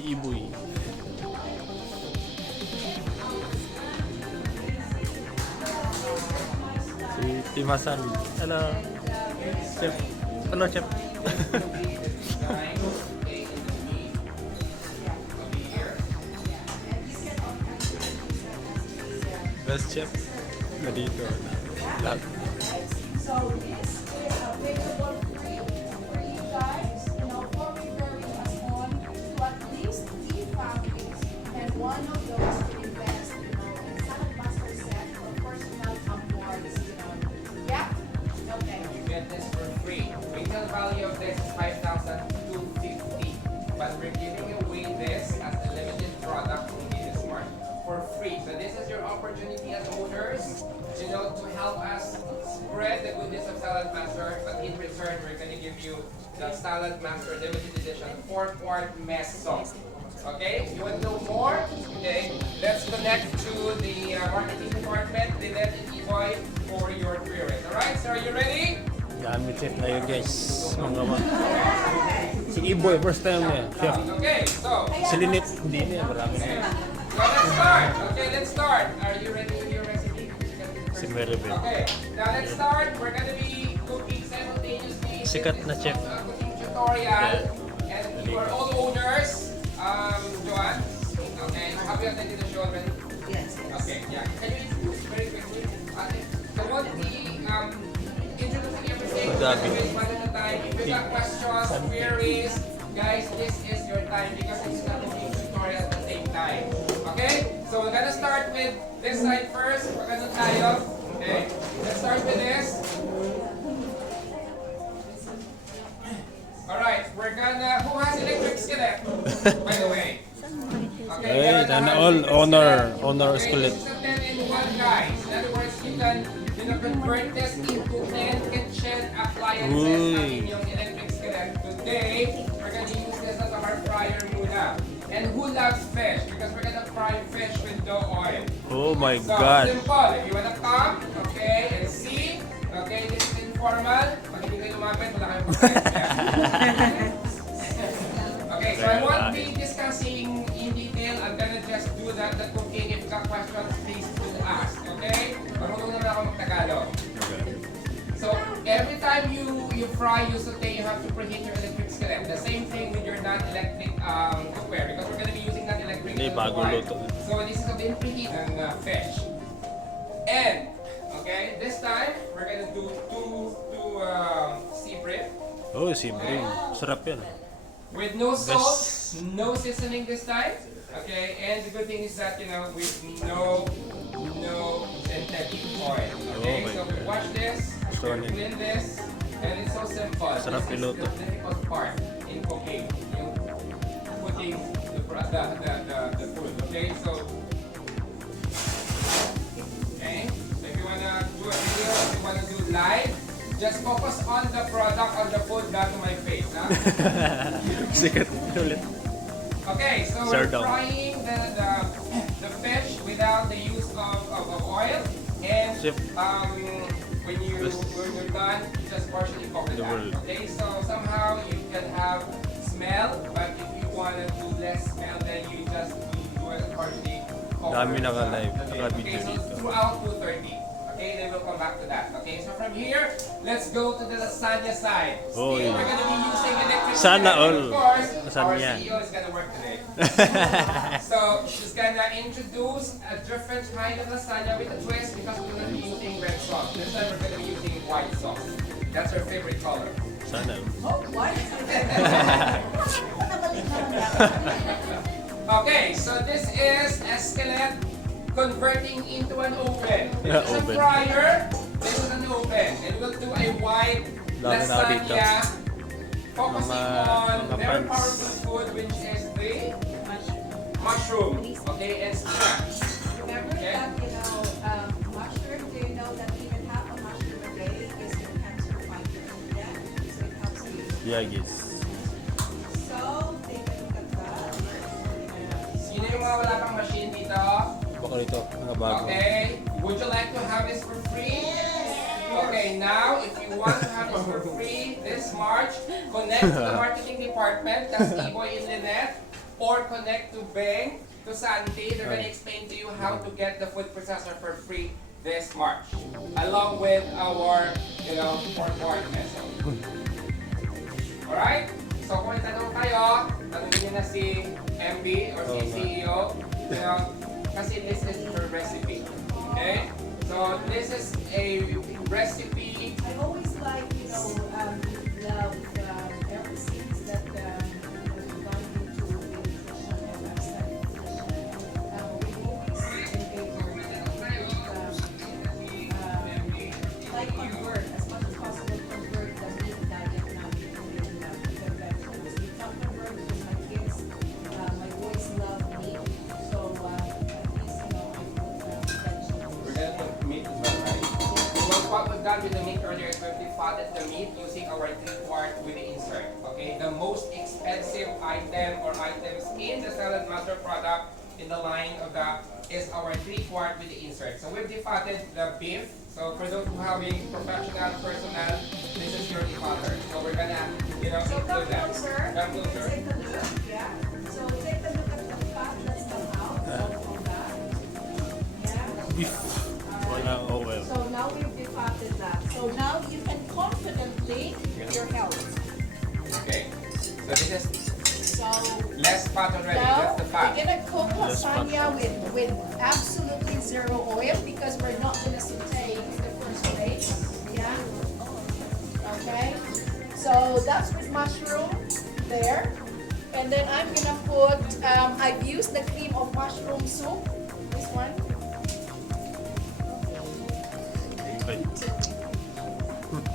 Si Iboy. Si Timasan. Hello. Chef. Hello, Chef. Best chef na dito. Lahat. So this is available free for you guys, for referring us on to at least 3 families, and one of those to invest, in Salad Master set for personal awards, Yeah? Okay. You get this for free. Retail value of this is 5,250, but we're giving away this as a limited product only this March for free. So this is your opportunity as owners, to help us spread the goodness of Salad Master, but in return, we're going to give you the Salad Master limited edition 4-quart mess sauce. Okay, you want to know more? Okay, let's connect to the marketing department, Lynette and Iboy, for your query. Alright, so are you ready? Gamit chef na yun, guys. Mga mga. Si Iboy, first time niya. Chef. Okay, so Si Lynette, hindi niya. Marami na yun. let's start. Okay, let's start. Are you ready with your recipe? Si Maribel. Okay, now let's start. We're gonna be cooking simultaneously. Sikat na chef. Cooking tutorial. And you are all owners. Joanne? Okay, have you attended the show already? Yes. Okay, yeah. Can you introduce very quickly? So what the introducing everything, one at a time. If you got questions, queries, guys, this is your time because it's a cooking tutorial at the same time. Okay? So we're gonna start with this side first. We're gonna tie up. Okay? Let's start with this. Alright, we're gonna, who has electric skillet? By the way. Okay, Hey, then all honor skillet. This is a 10-in-1 guys. In other words, you can convert this into 10 kitchen appliances in yung electric skillet. Today, we're gonna use this as our fryer muna. And who loves fish? Because we're gonna fry fish with no oil. Oh my So, God. simple. If you wanna come, okay, and see, okay, this is informal. Pag hindi kayo lumapit, wala kayong problema. Okay, so I won't be discussing in detail. I'm gonna just do the cooking. If you got questions, please do ask, okay? Marunong naman ako mag-Tagalog. So, every time you fry, you saute, you have to preheat your electric skillet. The same thing with your non-electric cookware because we're going to be using non-electric Hindi, bago luto. So, this is a been preheat and fish. And, okay, this time, we're going to do two sea bread. Oh, si Bring. Sarap yan. With no salt, no seasoning this time. Okay, and the good thing is that, with no synthetic oil. Okay, Oh my so we God. wash this, Gusto we niya. clean this, and it's so simple. Sarap This is iluto. the difficult part in cooking, putting the food. Okay, so if you wanna do a video, if you wanna do live, just focus on the product, on the food, not to my face, huh? Sikat ulit. Okay, so Sir, we're down. frying the fish without the use of oil, and Chef. when you're done, you just partially cook it Double. up. Okay, so somehow you can have smell, but if you want to do less smell, then you just do it partially. Dami naka-live, Okay, naka-video so dito. throughout 2:30. Okay, then we'll come back to that. Okay, so from here, let's go to the lasagna side. Oh, Still, yeah. we're gonna be using electric Sana skillet, and all. of course, our Lasagna. CEO is gonna work today. So she's gonna introduce a different kind of lasagna with a twist because we're gonna be using red sauce. This time we're gonna be using white sauce. That's her favorite color. Sana. Oh, what? Okay, so this is a skillet converting into an oven. This is a Oven. fryer, this is an oven. And we'll do a white Dami na dito. lasagna focusing on Mga very pans. powerful food which is the mushroom. Okay, and spinach. Remember Okay. that, mushroom, do you know that even half a mushroom a day is a cancer fighter? Yeah, so it helps you. Yeah, guys. So, take a look at that. Sino yung mga wala pang machine dito? Baka dito, mga bago. Okay, would you like to have this for free? Okay, now if you want to have this for free this March, connect to the marketing department. That's Iboy and Lynette. or connect to Beng, to Santi. They're going to explain to you how to get the food processor for free this March, along with our, fourth peso. Alright? So kung may tanong kayo, tanongin niyo na si MB or si CEO, kasi this is her recipe. Okay? So this is a recipe. I always like, love everything that we've gone into nutrition and lifestyle nutrition. We always like convert as much as possible, convert the meat diet namin with the vegetables. We can't convert because my kids, my boys love meat, so at least I put vegetables. We're gonna put meat as well, right? So what we've done with the meat earlier is we've defotted the meat using our 3-quart with the insert. Okay, the most expensive item or items in the Salad Master product in the line of that is our 3-quart with the insert. So we've defotted the beef. So for those who having professional personnel, this is your defotter. So we're gonna, So come include that. closer. Come closer. Take a look. Yeah. So take a look at the fat that's come out of that. Yeah. Beef. Walang oil. So now we've defatted that. So now you can confidently your health. Okay. So this is So less fat already. now That's the we're fat. gonna cook lasagna with absolutely zero oil because we're not gonna saute in the first place. Yeah. Okay. So that's with mushroom there. And then I'm gonna put, I've used the cream of mushroom soup. This one.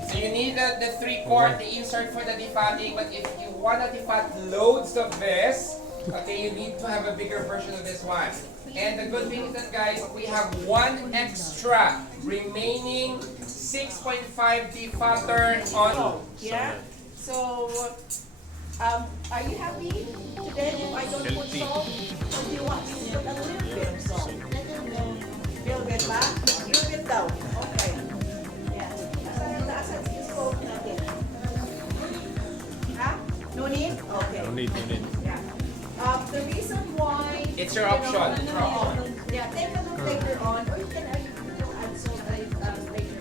So you need the 3-quart, the insert for the defatting, but if you want to defat loads of this, okay, you need to have a bigger version of this one. And the good thing is that, guys, we have one extra remaining 6.5 defatter on. Yeah. So, are you happy today if I don't put salt? Or do you want me to put a little bit of salt? Little bit ba? Little bit daw. Okay. Yeah. Asan yung salt natin? Ha? No need? Okay. No need. Yeah. The reason why... It's your option. It's your option. Yeah, take a look later on. Or you can add salt later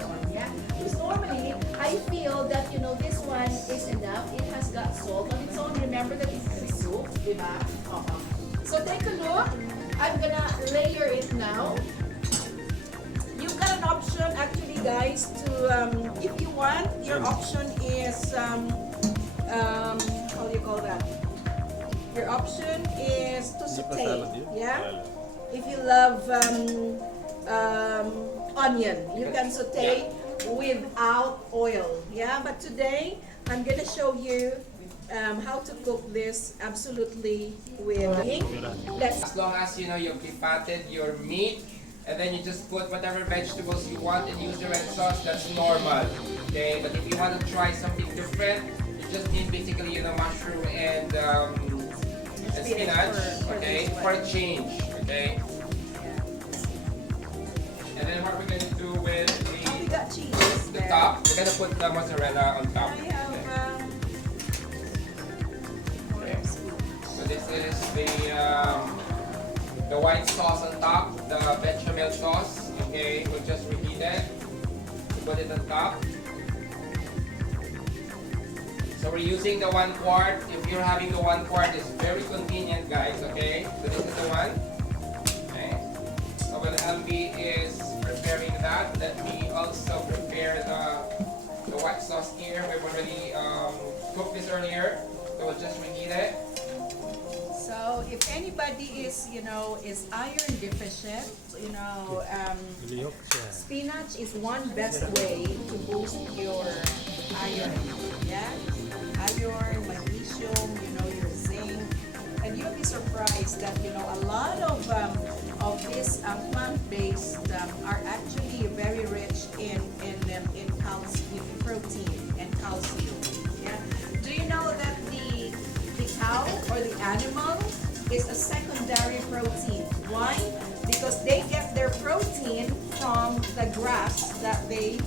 on. Yeah. Because normally, I feel that, this one is enough. It has got salt on its own. Remember that it's a soup, diba? So take a look. I'm gonna layer it now. You've got an option actually, guys, to, if you want, your option is, how do you call that? Your option is to saute, yeah? If you love onion, you can saute without oil, yeah? But today, I'm gonna show you how to cook this absolutely with let's As long as you've defatted your meat, and then you just put whatever vegetables you want and use the red sauce, that's normal. Okay, but if you want to try something different, you just need basically mushroom and spinach, okay, for a change, okay. And then what we're gonna do with we got cheese the there. top, we're gonna put the mozzarella on top. I have Okay. So this is the white sauce on top, the bechamel sauce. Okay, we'll just reheat it. Put it on top. So we're using the 1-quart. If you're having the 1-quart, it's very convenient, guys. Okay, so this is the one. Okay. So while LB is preparing that, let me also prepare the white sauce here. We've already cooked this earlier, so we'll just reheat it. So if anybody is, is iron deficient, spinach is one best way to boost your iron. Yeah, iron, magnesium, your zinc, and you'll be surprised that a lot of these plant-based are actually very rich in calcium, protein, and calcium. Yeah. Do you know that the cow or the animal is a secondary protein? Why? Because they get their protein from the grass that they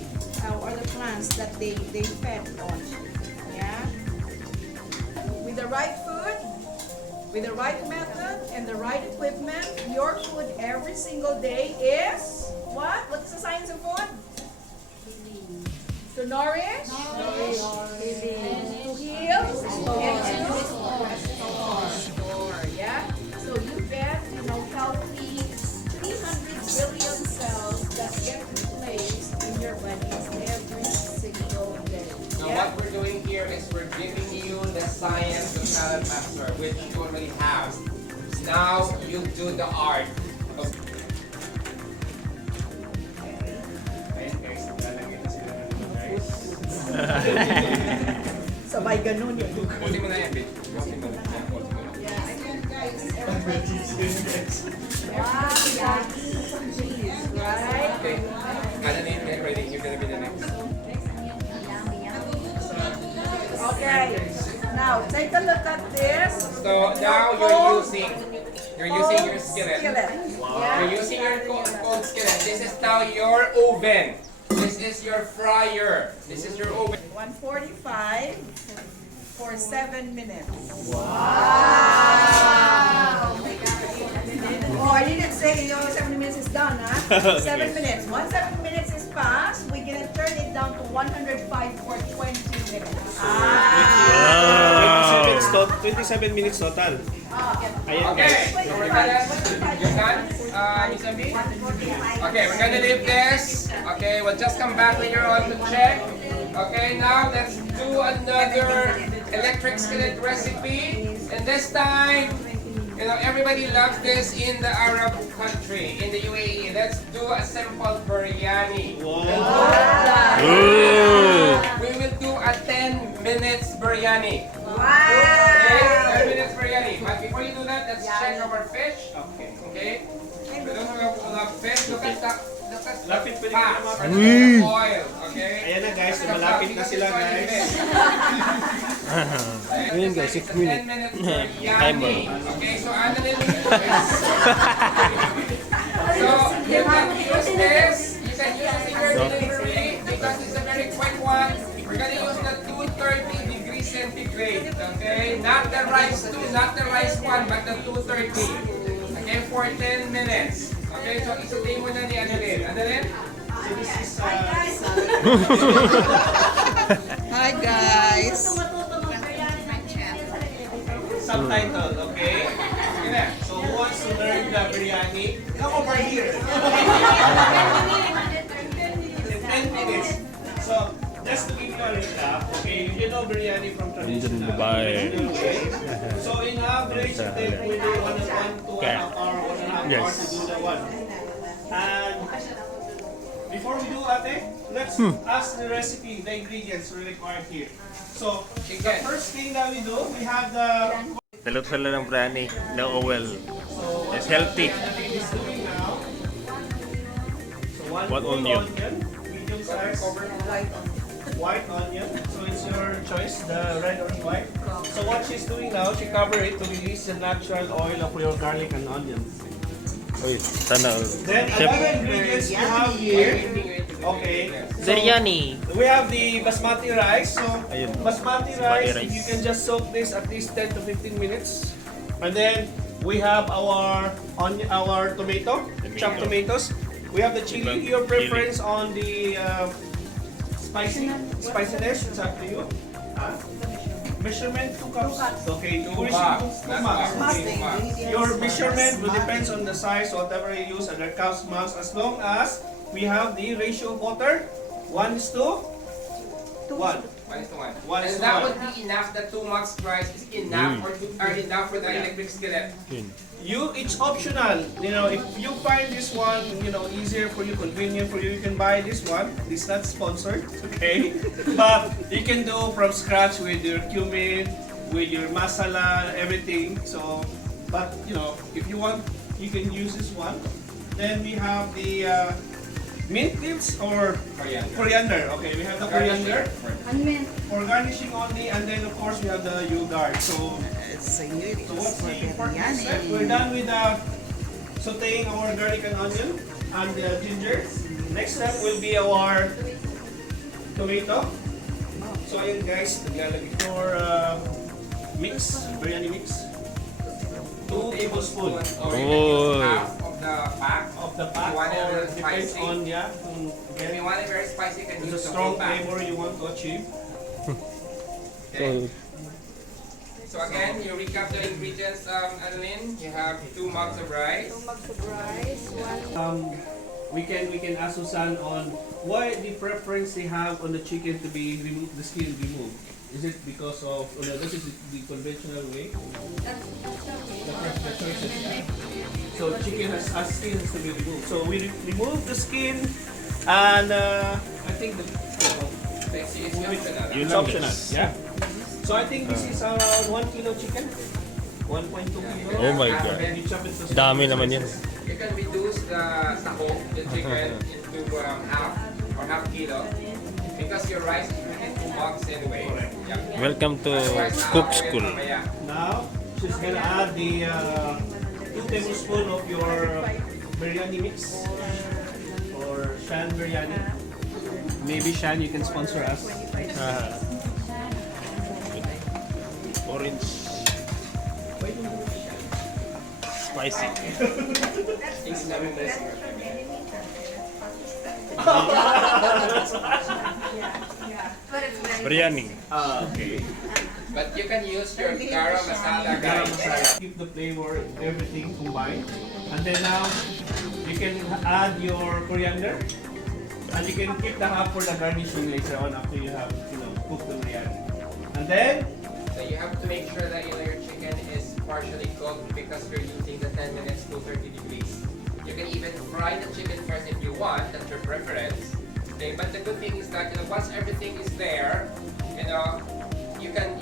or the plants that they fed on. Yeah. With the right food, with the right method and the right equipment, your food every single day is what? What's the science of food? To nourish, to heal, and to restore. Yeah. So you get, healthy 300 billion cells that get replaced in your bodies every single day. Now Yeah. what we're doing here is we're giving you the science of salad master, which you already have. Now you do the art of Sabay ganun yun. Pulsin mo na yan, bitch. Pulsin mo na. Yan, pulsin mo na. Yeah, and then guys, everybody. Wow, yeah. Cheese, right? Okay. Analya, get ready. You're gonna be the next. Okay. Now, take a look at this. So now you're using your skillet. Yeah. You're using your cold skillet. This is now your oven. This is your fryer. This is your oven. 145 for 7 minutes. Wow! Oh, I didn't say 7 minutes is done, huh? 7 minutes. Once 7 minutes is passed, we're gonna turn it down to 105 for 20 minutes. 27 minutes total. Ayan Okay. guys. So we're gonna. You done, Miss Ambi? Okay, we're gonna leave this. Okay, we'll just come back later on to check. Okay, now let's do another electric skillet recipe. And this time, everybody loves this in the Arab country, in the UAE. Let's do a simple biryani. We will do a 10 minutes biryani. Okay, 10 minutes biryani. But before you do that, let's check our fish. Okay. For those who love fish, look at the Lapit pa rin fat, naman. the oil. Okay. Ayan na guys, malapit na sila guys. Ayun guys, 6 minutes. 10 minutes Timer. biryani. Okay, so Analya, so you can use this. You can use it in your delivery because it's a very quick one. We're gonna use the 230 degrees centigrade. Okay, not the rice one, but the 230. Okay, for 10 minutes. Okay, so isutin mo na ni Analya. Analya? So this is Hi guys. subtitle, okay? Sige na. So who wants to learn the biryani? Come over here. In 10 minutes. So just to give you a recap, okay, you know biryani from traditional Dubai. way. So in average, it takes within 1 to 1.5 hour, 1.5 Yes. hours to do the one. And before we do ate, let's ask the recipe, the ingredients we require here. So the Chicken. first thing that we do, we have the Naluto sila ng biryani na oil. It's healthy. is doing now. So one What full onion? medium size, white onion. So it's your choice, the red or white. So what she's doing now, she cover it to release the natural oil of your garlic and onion. Uy, sana. Then another ingredients we have here. Okay. So Biryani. we have the basmati rice. So Ayun. basmati Basmati rice, rice. you can just soak this at least 10 to 15 minutes. And then we have our onion, our tomato, chopped tomatoes. We have the chili. Your preference on the spiciness, it's up to you. Measurement 2 cups. Okay, 2 cups. cups. Okay. Okay. Your measurement will depends on the size, whatever you use, and the cups, mugs, as long as we have the ratio of water 1:1. 1:1. One is And to that one. would be enough. The 2 mugs rice is enough or enough for the electric skillet. Yun. It's optional. If you find this one, easier for you, convenient for you, you can buy this one. It's not sponsored, okay? But you can do from scratch with your cumin, with your masala, everything. So, but if you want, you can use this one. Then we have the mint leaves or coriander. Okay, we have the coriander for garnishing only, and then of course we have the yogurt. So what's the important step? We're done with sauteing our garlic and onion and the ginger. Next step will be our tomato. So ayun guys, naglalagay for mix, biryani mix. 2 tablespoons or you can Oh. use half of the pack. of the pack, You want it a or little depends spicy? on If you want it very spicy, you can the use the strong whole pack. flavor you want to achieve. Okay. So again, you recap the ingredients, Adeline. You have 2 mugs of rice. 2 mugs of rice, 1 We can ask Susan on why the preference they have on the chicken to be removed, the skin removed. Is it because of this is the conventional way? The choices. So chicken has skin has to be removed. So we remove the skin, and I think It's optional. Yun it's lang, optional. guys. Yeah. So I think this is around 1 kilo chicken. 1.2 kilo. Oh my God. And you chop it to Dami small naman yan. pieces. You can reduce the sahog, the chicken, into half kilo, because your rice is within 2 mugs anyway. Yeah. Welcome to Otherwise, Cook again, School. mamaya. Now, she's gonna add the 2 tablespoons of your biryani mix or Shan biryani. Maybe Shan, you can sponsor us. Orange. Spicy. Biryani. Okay. But you can use your garam masala, Garam guys. masala. Keep the flavor, everything combined. And then now, you can add your coriander. And you can keep the half for the garnishing later on after you have, cooked the biryani. And then, So you have to make sure that your chicken is partially cooked because you're using the 10 minutes to 30 degrees. You can even fry the chicken first if you want, that's your preference. Okay, but the good thing is that once everything is there, you can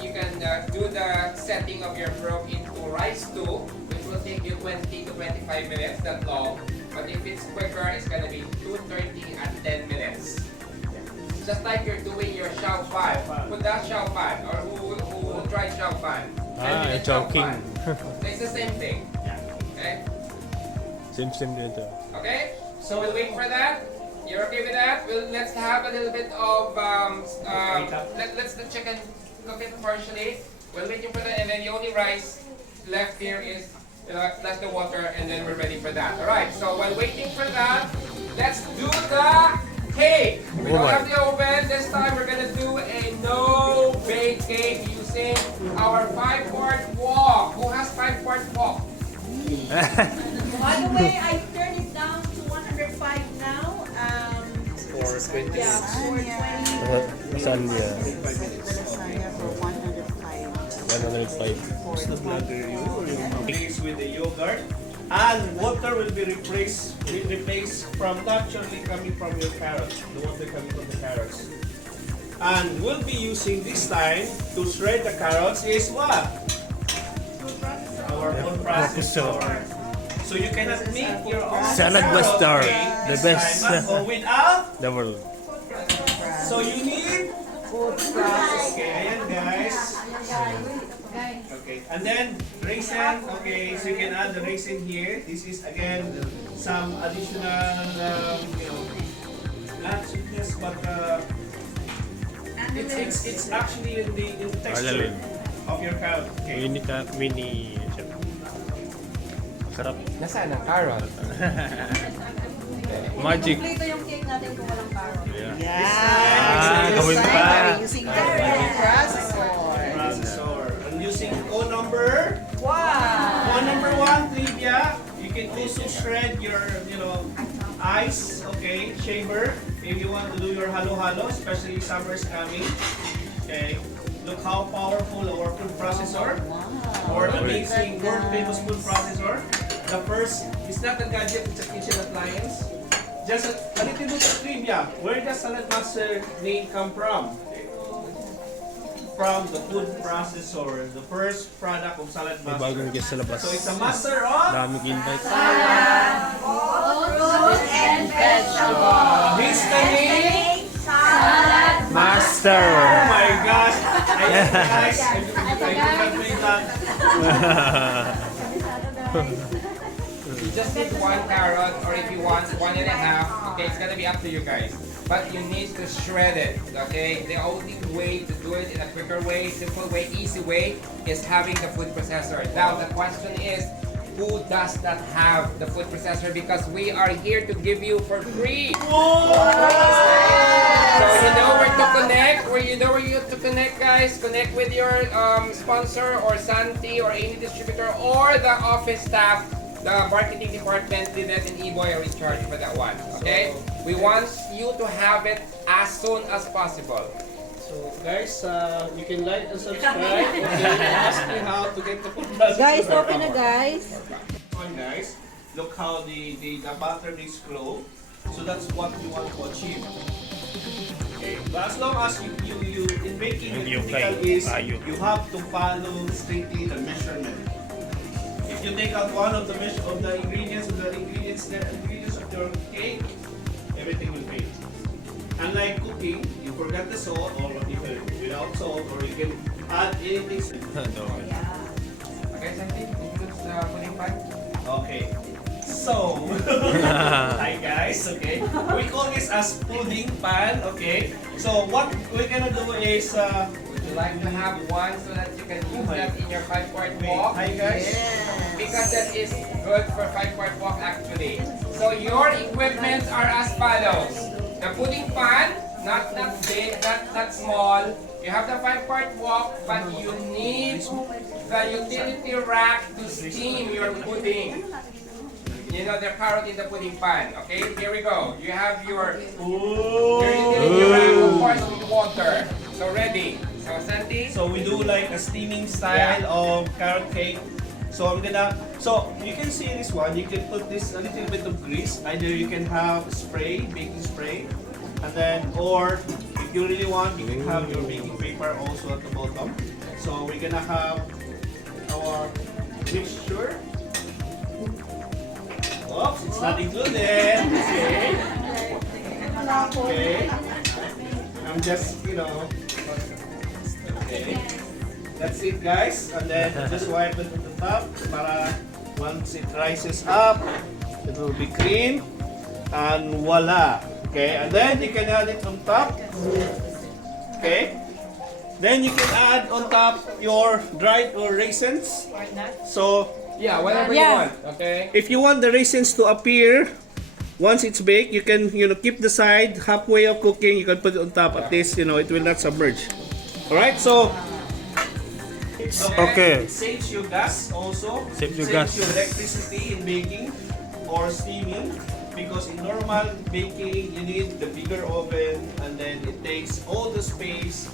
do the setting of your broth into rice stew, which will take you 20 to 25 minutes, that long. But if it's quicker, it's gonna be 2:30 at 10 minutes. Just like you're doing your shao fan. Put that shao fan, or who tried shao fan? 10 minute shao joking. fan. It's the same thing. Okay? Sim dito. Okay? So we'll wait for that. You're okay with that? Let's have a little bit of let's the chicken cook it partially. We're waiting for that, and then the only rice left here is plus the water, and then we're ready for that. All right. So while waiting for that, let's do the cake. We don't have the oven this time. We're gonna do a no-bake cake using our 5-quart wok. Who has 5-quart wok? By the way, I turned it down to 105 now. For 20 Yeah, for 20. Saan niya? Lasagna for 105. 105. who's the blogger you? Replace with the yogurt. And water will be replaced from naturally coming from your carrots. The water coming from the carrots. And we'll be using this time to shred the carrots is what? Our own processor. So you cannot make your own Salad master. cake The this best. time, but without. The world. So you need Food process. Okay, ayan guys. Okay, and then raisin. Okay, so you can add the raisin here. This is again some additional, not sweetness, but it's actually in the texture Alalin. of your carrot. Okay. Mini. Sarap. Nasaan ang carrot? Magic. Kompleto yung cake natin kung walang carrot. Yeah. gawin pa. We're using the food processor. Processor. I'm using cone number. Wow! Cone number 1 trivia. You can also shred your, ice. Okay, shaver. If you want to do your halo-halo, especially summer is coming. Okay. Look how powerful our food processor. Or amazing world famous food processor. The first, it's not a gadget, it's a kitchen appliance. Just a little bit of trivia. Where does Salad Master name come from? From the food processor, the first product of Salad May bagong Master. guest sa labas. So it's a master of Daming invite. Fruit and vegetable. his name. Salad. Master! Oh my gosh! Ayan guys, I cannot make that. You just need 1 carrot, or if you want 1.5, okay, it's gonna be up to you guys. but you need to shred it, okay? The only way to do it in a quicker way, simple way, easy way is having the food processor. Now the question is, who does not have the food processor? Because we are here to give you for free. So you know where to connect, guys. Connect with your sponsor or Santi or any distributor or the office staff. The marketing department, Linet and E-Boy are in charge for that one. Okay? We want you to have it as soon as possible. So guys, you can like and subscribe. Okay, ask me how to get the food processor. Guys, open na guys. Guys, look how the butter is flow. So that's what you want to achieve. Okay, but as long as you in baking, the critical is you have to follow strictly the measurement. If you take out one of the ingredients of your cake, everything will fail. Unlike cooking, you forgot the salt, or even without salt, or you can add anything. Okay, Santi, includes the pudding pan. Okay. So, hi guys, okay. We call this as pudding pan, okay. So what we're gonna do is, Would you like to have one so that you can use that in your 5-part walk? hi guys. Because that is good for 5-part walk actually. So your equipment are as follows. The pudding pan, not big, not small. You have the 5-part walk, but you need the utility rack to steam your pudding. You know, the carrot in the pudding pan. Okay, here we go. You have your utility rack, of course, with water. So ready. So Santi. So we do like a steaming style of carrot cake. So you can see this one, you can put this a little bit of grease. Either you can have spray, baking spray, and then, or if you really want, you can have your baking paper also at the bottom. So we're gonna have our mixture. Oops, it's not included. Okay. Okay. I'm just, okay. That's it, guys. And then just wipe it at the top para once it rises up, it will be clean. And voila. Okay, and then you can add it on top. Okay. Then you can add on top your dried or raisins. So Yeah, whatever you want. Okay. if you want the raisins to appear once it's baked, you can keep the side halfway of cooking. You can put it on top. At least it will not submerge. All right. So Okay. it saves you gas also. Saves you Saves gas. you electricity in baking or steaming. Because in normal baking, you need the bigger oven, and then it takes all the space,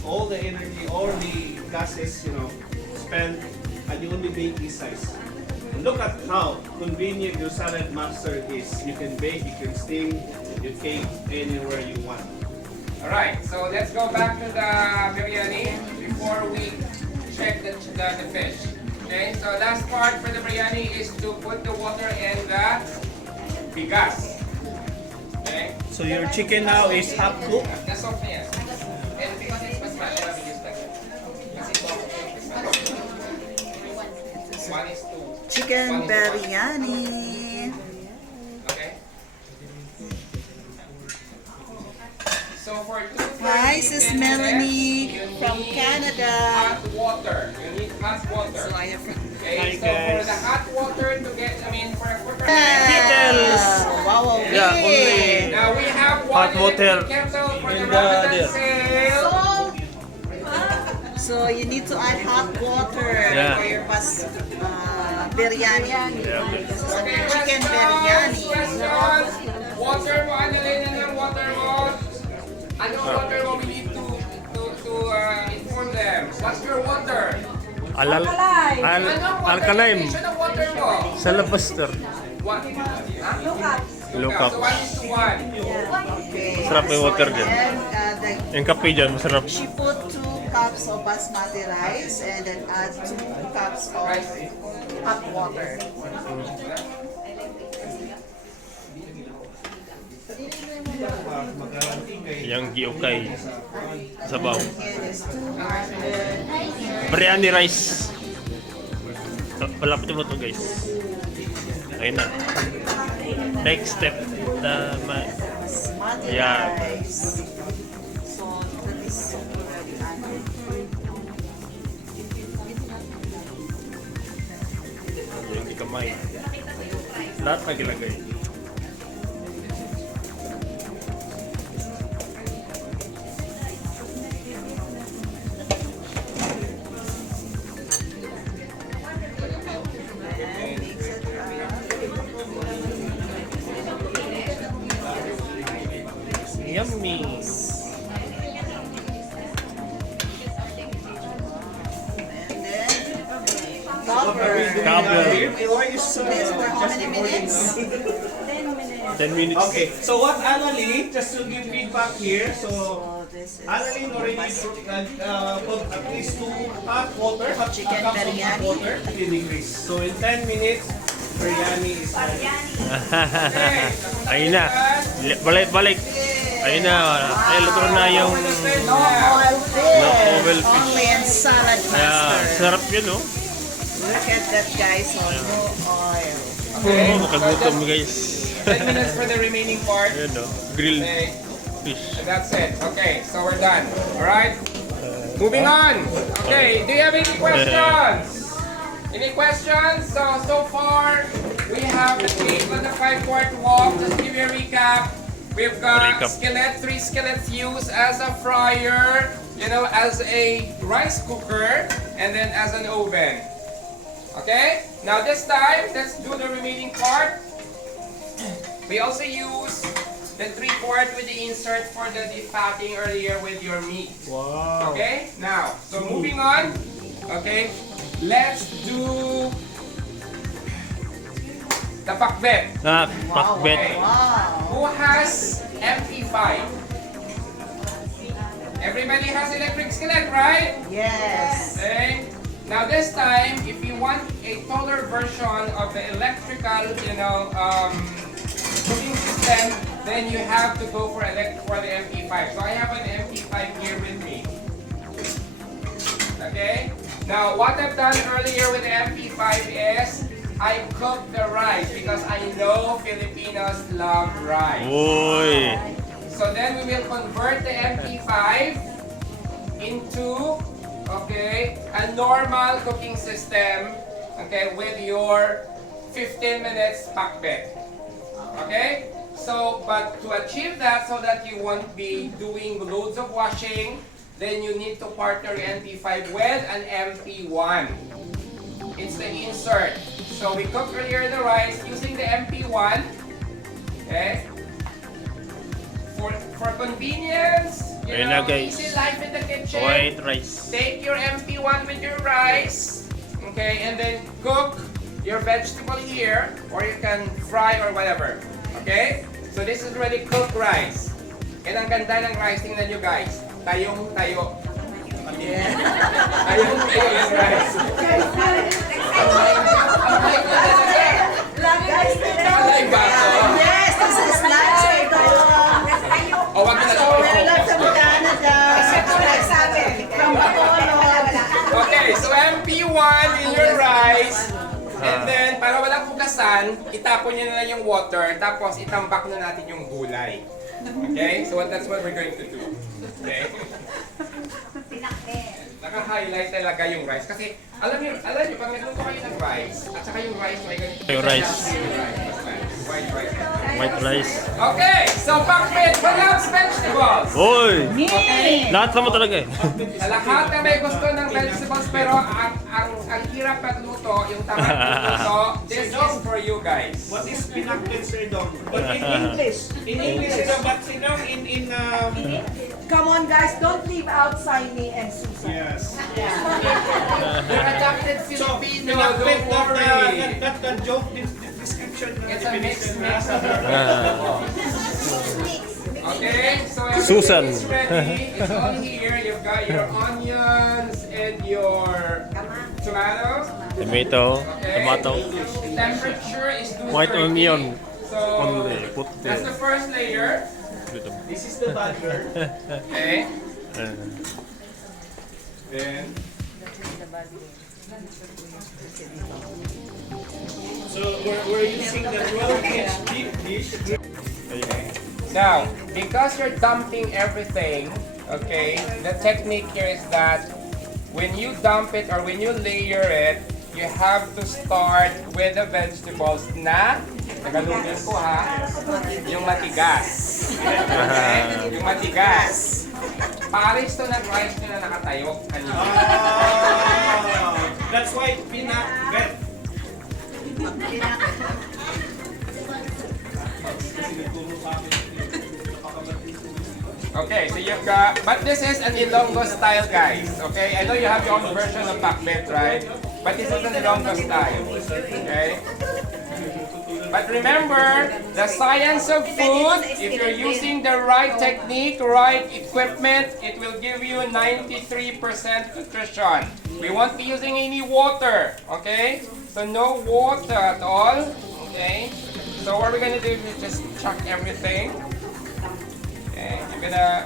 all the energy, all the gases, spent, and you only bake this size. And look at how convenient your salad master is. You can bake, you can steam your cake anywhere you want. Alright, so let's go back to the biryani before we check the fish. Okay, so last part for the biryani is to put the water in the bigas. Okay? So your chicken now is half cooked. That's all, yes. And because it's basmati, we use that. Kasi ito, basmati. 1:2. Chicken 1:1. biryani. Okay? So for 2 Hi, sis Melanie you from need Canada. hot water. You need hot water. So I have Okay, Hi, so for guys. the hot water to get, for a quicker Details. Wow, Yeah, okay. Now we have Hot one water electric kettle for the in Ramadan there. sale. So you need to add hot water Yeah. for your biryani. This is a Okay, chicken questions? biryani. Questions? Water mo, ano lang ng water mo? Ano water mo? We need to inform them. What's your water? Alkaline. Definition ng water mo? Salabaster. What? Low So cup. 1:1. Okay. Masarap yung water dyan. And Yung kape dyan, masarap. she put 2 cups of basmati rice and then add 2 cups of hot water. Yung giokay. Sabaw. It is 200. Biryani rice. Palapit mo ito guys. Ayun na. Next step. basmati Yeah. rice. So that is so very Yung di kamay. Lahat na gilagay. and mix it up. Yummy! And then cover. Cover. Why is This for how many minutes? 10 minutes. Okay, so what Analy, just to give feedback here, so So this is Analy already put at least 2 hot water, hot Chicken cups of hot biryani. water, 3 degrees. So in 10 minutes, biryani is ready. Ayun na. Balik. Ayun na. Ay, luto na yung no oil fish. No oil fish. Only in salad master. sarap yun, no? Look at that guys, so no oil. Oh, makagutom, guys. 10 minutes for the remaining part. Ayun, no? Grilled Okay. fish. And that's it. Okay, so we're done. Alright? Moving on. Okay, do you have any questions? Any questions? So far, we have the cake on the 5-quart walk. Just give you a recap. We've got Recap. 3 skillets used as a fryer, as a rice cooker, and then as an oven. Okay? Now this time, let's do the remaining part. We also use the 3-quart with the insert for the defatting earlier with your meat. Wow. Okay? Now, so moving on. Okay? Let's do the pakbet. Pakbet. Wow. Who has MP5? Everybody has electric skillet, right? Yes. Okay. Now this time, if you want a taller version of the electrical, cooking system, then you have to go for the MP5. So I have an MP5 here with me. Okay. Now what I've done earlier with the MP5 is I cooked the rice because I know Filipinos love rice. Uy. So then we will convert the MP5 into a normal cooking system, with your 15 minutes pakbet. Okay? So, but to achieve that so that you won't be doing loads of washing, then you need to partner your MP5 with an MP1. It's the insert. So we cooked earlier the rice using the MP1. Okay? For convenience, Ayun na, guys. easy life in the kitchen. White rice. Take your MP1 with your rice, and then cook your vegetable here, or you can fry or whatever. Okay? So this is already cooked rice. And ang ganda ng rice, tingnan nyo guys. Tayong-tayo. Yeah. Tayong-tayo yung rice. Alay ba ito? Yes, this is nice. O wag na So we're live from Canada. From Bacolod. Okay, so MP1 in your rice. And then, para walang hugasan, itapon nyo na lang yung water, tapos itambak na natin yung gulay. Okay? So that's what we're going to do. Okay? Naka-highlight talaga yung rice. Kasi, alam nyo, pag nagluto kayo ng rice, at saka yung rice, may ganito. Yung rice. White rice. White rice. Okay, so pakbet, who loves vegetables? Uy. Okay? Lahat naman talaga eh. Sa lahat na may gusto ng vegetables, pero ang hirap pagluto, yung tamang pagluto, this is for you guys. What is pinakbet, Sir Dong? But in English. In English, but Come on, guys, don't leave out Saini and Susan. yes. They're adopted So, Filipino, pinakbet, don't worry. not the joke description ng It's a mix. definition. Okay, so Susan. everything's ready. It's all here. You've got your onions and your tomatoes. Tomato. Okay. Tomato. Temperature is 230. White onion. So Only. Put that's the first layer. This is the butter. Okay. Then, so we're using the 12-inch deep dish. So Now, because you're dumping everything, okay, the technique here is that when you dump it or when you layer it, you have to start with the vegetables na, nagalugin ko ha, yung matigas. Okay? Yung matigas. Pares to ng rice nyo na nakatayo. That's why pinakbet. Okay, so you've got, but this is an Ilonggo style, guys. Okay, I know you have your own version of pakbet, right? But this is an Ilonggo style. Okay? But remember, the science of food, if you're using the right technique, right equipment, it will give you 93% nutrition. We won't be using any water, okay? So no water at all, okay? So what we're gonna do is just chuck everything. Okay, you're gonna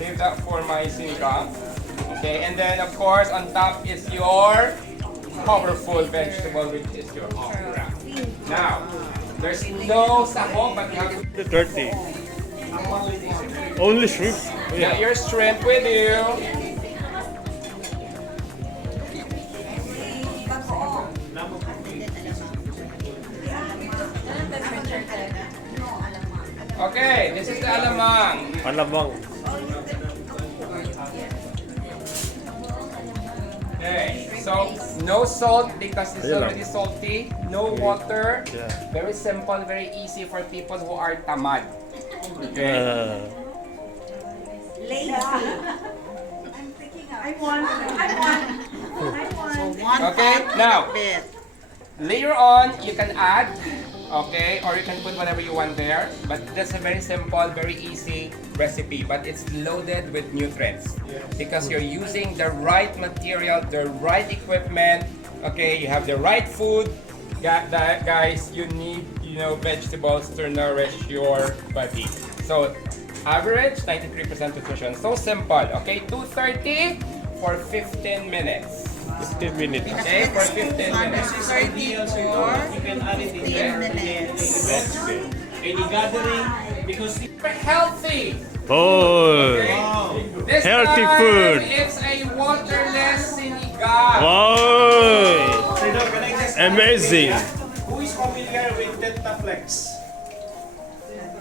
leave that for my sinigang. Okay, and then of course on top is your powerful vegetable, which is your okra. Now, there's no sahog, but you have to 30. Only shrimp. get your shrimp with you. Okay, this is the alamang. Alamang. Okay, so no salt because it's Ayun lang. already salty. No water. Yeah. Very simple, very easy for people who are tamad. Okay. Lazy. I want. So one Okay, cup now. bit. Later on, you can add, okay, or you can put whatever you want there. But that's a very simple, very easy recipe. But it's loaded with nutrients because you're using the right material, the right equipment. Okay, you have the right food. Guys, you need vegetables to nourish your body. So average 93% nutrition. So simple. Okay, 230 for 15 minutes. 15 minutes. Okay, for 15 minutes. This is ideal, so you can add it in there. 10 minutes. Okay. Any gathering, because Super healthy. Oh. Okay? wow. This Healthy time, food. it's a waterless sinigang. Wow. So, can I just Amazing. Who is familiar with Tentaflex?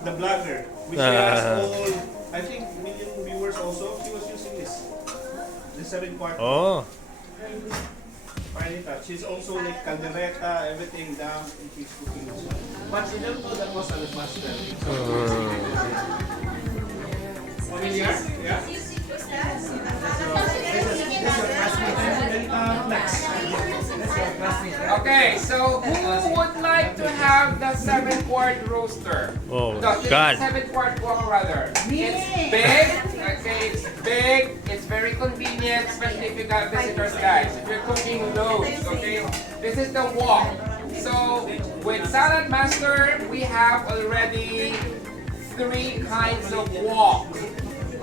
The blogger, which has all, I think, million viewers also. She was using this. The 7-quart. Oh. Panita. She's also like caldereta, everything down, and she's cooking also. But she don't know that was a master. Familiar? Yeah? Okay, so who would like to have the 7-quart roaster? Oh, No, this God. is 7-quart wok rather. It's big, okay, it's big, it's very convenient, especially if you got visitors, guys. If you're cooking loads, okay? This is the wok. So, with Salad Master, we have already 3 kinds of wok.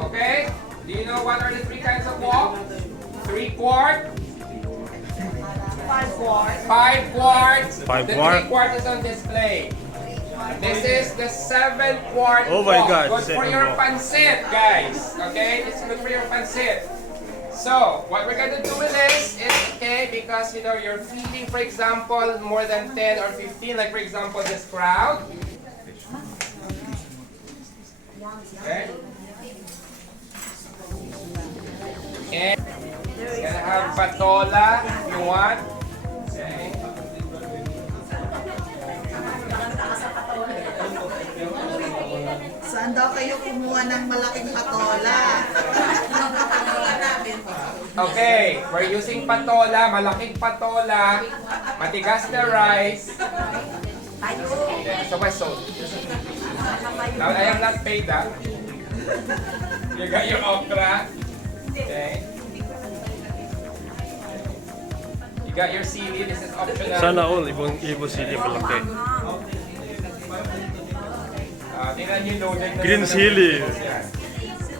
Okay? Do you know what are the 3 kinds of wok? 3-quart, 5 quart. 5-quart. 5 The quart. 3-quart is on display. This is the 7-quart. Oh my wok. God, Good for 7 your wok. pancit, guys. Okay, this is good for your pancit. So, what we're gonna do with this is, okay, because you're feeding, for example, more than 10 or 15, like for example, this crowd. Okay. And it's gonna have patola if you want. Okay. Saan daw kayo kumuha ng malaking patola? Okay, we're using patola, malaking patola, matigas na rice. Okay, so my salt. Now I am not paid that. You got your okra. Okay. You got your sili, this is optional. Sana all, ibang sili malaki. Tingnan nyo, loaded na Green naman ang chili. vegetables yan.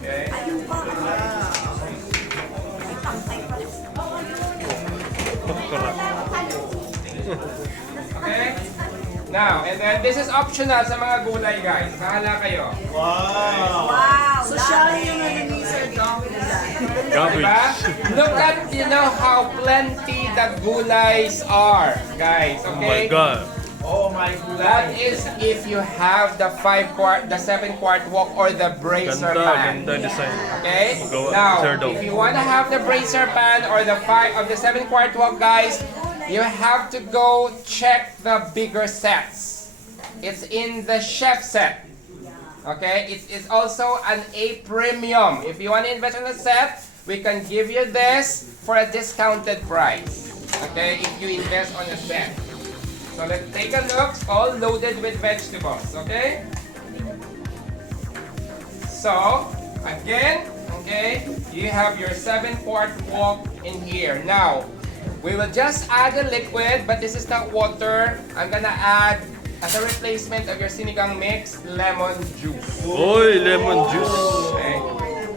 Okay. Okra. Okay? Now, and then this is optional sa mga gulay, guys. Bahala kayo. So siya yung ano ni Sir Dong. Diba? Look at, how plenty the gulays are, guys. Oh my Okay? God. Oh my That God. is if you have the 7-quart wok or the bracer Ganda, pan. ganda design. Okay? Go, Now, Sir Dong. if you want to have the bracer pan or the 7-quart wok, guys, you have to go check the bigger sets. It's in the chef set. Okay? It's also an A premium. If you want to invest in a set, we can give you this for a discounted price. Okay? If you invest on a set. So let's take a look. All loaded with vegetables. Okay? So, again, okay, you have your 7-quart wok in here. Now, we will just add a liquid, but this is not water. I'm gonna add, as a replacement of your sinigang mix, lemon juice. Oy, lemon juice. Okay?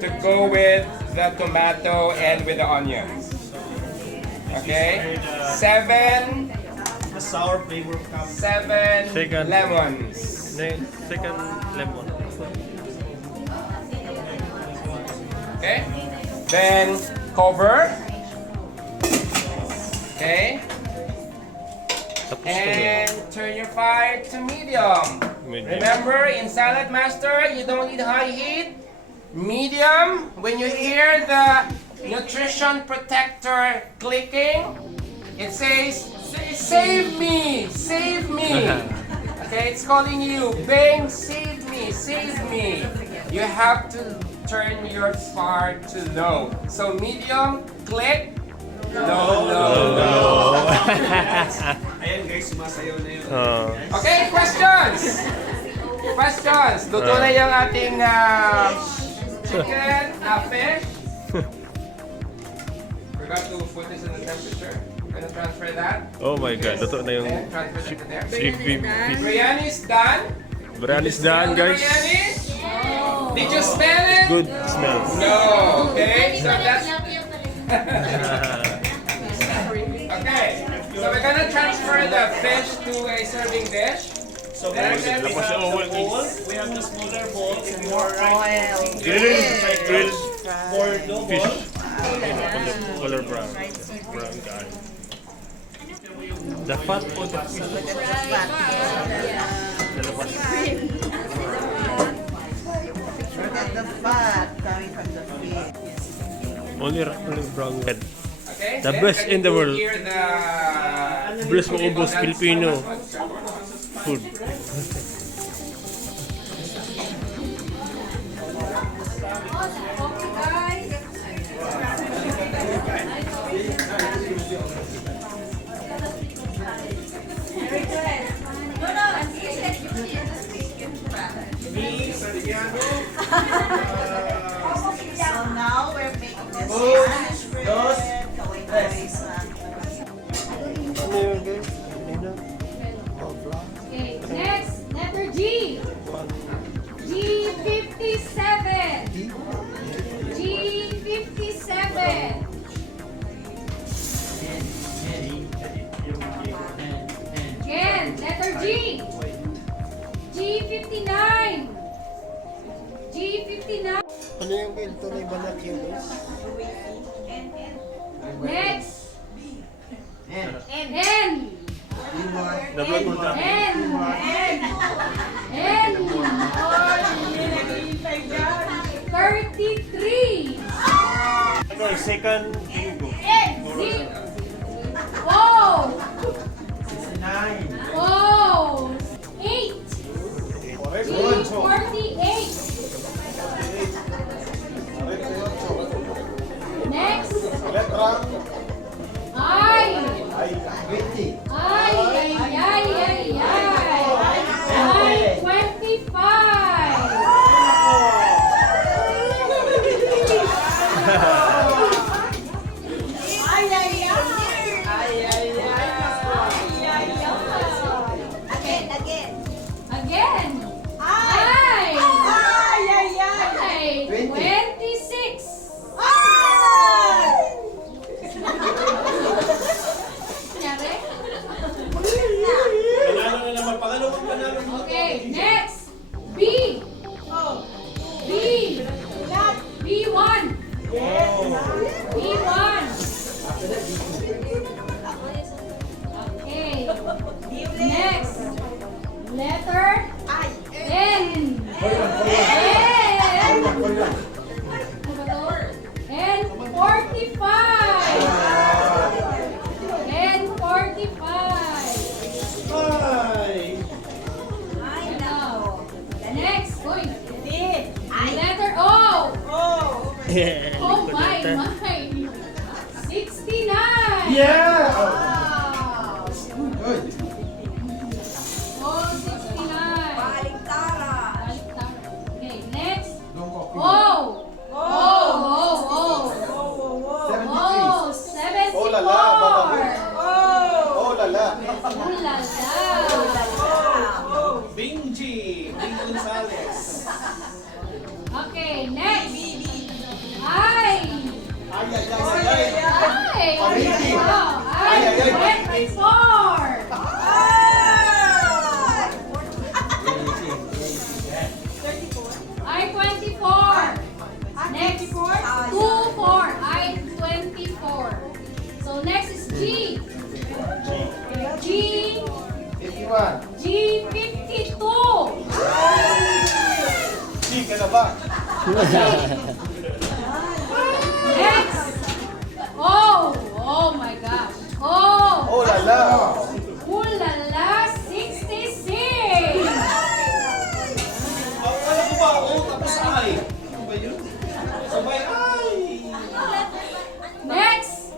To go with the tomato and with the onions. Okay? 7 The sour flavor comes. Second. lemons. Second lemon. Okay? Then cover. Okay? Tapos And turn your fire to medium. Medium. Remember, in Salad Master, you don't need high heat. Medium, when you hear the nutrition protector clicking, it says, save me, save me. Okay, it's calling you, bang, save me. You have to turn your fire to low. So medium, click, low. Ayan guys, sumasayaw na yun. Okay, questions? Questions. Luto na yung ating chicken, fish. Forgot to put this in the temperature. Gonna transfer that. Oh my God, luto na yung And transfer that to there. beef. Biryani's done. Biryani's done, guys. Biryani? Did you smell it? Good smell. No. Okay, so that's... Okay, so we're gonna transfer the fish to a serving dish. So Then guys, again, we we have have the bowl. We have the smaller bowl. If you are right, Grilled for the fish. bowl. Color brown. Brown guy. The fat o the fish? Look at the fat. Look at the fat coming from the fish. Only brown head. Okay, The then best can in the you world. hear the- Bless mo ubos Filipino food. So now we're making this Spanish bread. Kaway-kaway sa Okay, next, letter G. G57. G57. Again, letter G. G59. G59. Ano yung ito na ibalat yun? Next. N. Dapat mo na. N. N. 33. Okay, second bingo. Z. Oh. 8. G48. Next. I. I 25. Next, letter N. N45. N45. Next, uy. Letter O. Oh my. 69. Yeah! Wow. Oh, 69. Baliktaran. Okay, next. Oh. Oh, 74. Oh la la, babago. Oh la la. Oh la la. Benji Gonzalez. Okay, next. I. Ay, ay, ay, ay, ay. Pamili. Ay, ay, ay. 24. I 24. Next, 24. I 24. So next is G. G. 51. G 52. Di ka na ba? Next. Oh. Oh my gosh. Oh. Oh la la. Ooh la la. 66. Akala ko ba, oh, tapos ay. Ano ba yun? Sabay ay. Next.